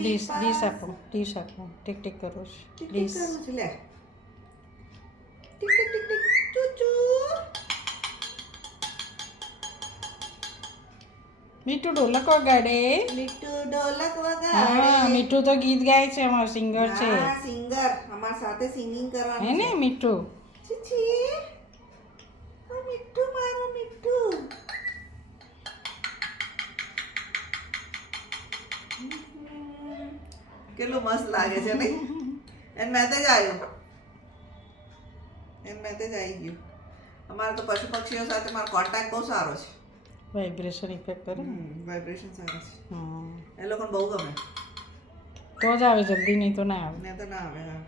dish આપો tick tick કરો dish લે ટીક ટીક ટીક ટીક ચૂચુ મીઠું ઢોલક વગાડે મીઠું ઢોલક હા વગાડે મીઠું તો ગીત ગાય છે અમારો સિંગર છે હા સિંગર અમાર સાથે સિંગિંગ હે કરવાનું ને મીઠું ચીચી આ મીઠું મારું મીઠું કેટલું મસ્ત લાગે છે નહીં એન મેસેજ આવ્યો ગયું અમારે તો પશુ પક્ષીઓ સાથે મારો કોન્ટેક્ટ બહુ સારો છે વાઇબ્રેશન ઇફેક્ટ કરે ને વાઇબ્રેશન સારા છે હા એ લોકોને બહુ ગમે તો જ આવે જલ્દી નહીં તો ના આવે ને તો ના આવે હા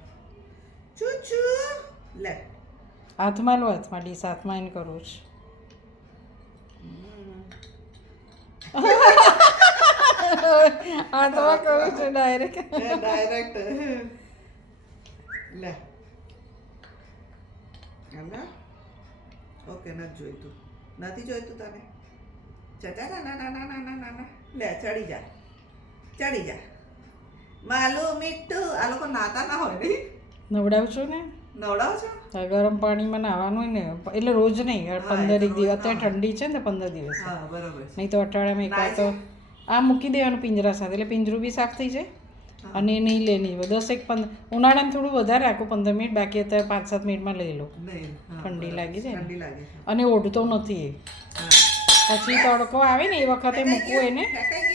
ચૂચુ લે હાથમાં લો હાથમાં ડીશ હાથમાં એને કરું છું હાથમાં કરું છું ડાયરેક્ટ ડાયરેક્ટ લે આલા ઓકે નથી જોઈતું તને ચટા ના ના ના ના ના ના ના લે ચડી જા માલું મીઠું આ લોકો નાતા ના હોય નહીં નવડાવું છું ને નવડાવો છો ગરમ પાણીમાં નાહવાનું હોય ને એટલે રોજ નહીં 15 દિવસ અત્યારે ઠંડી છે ને 15 દિવસ હા બરાબર નહીં તો અઠવાડિયામાં એક વાર તો આ મૂકી દેવાનું પિંજરા સાથે એટલે પિંજરું બી સાફ થઈ જાય અને નહીં લેની 10-15 ઉનાળામાં થોડું વધારે રાખું 15 મિનિટ બાકી અત્યારે 5-7 મિનિટમાં લઈ લો નહીં ઠંડી લાગી જાય ઠંડી લાગે અને ઓઢતો નથી એ પછી તડકો આવે ને એ વખતે મૂકવું એને ફેંકાઈ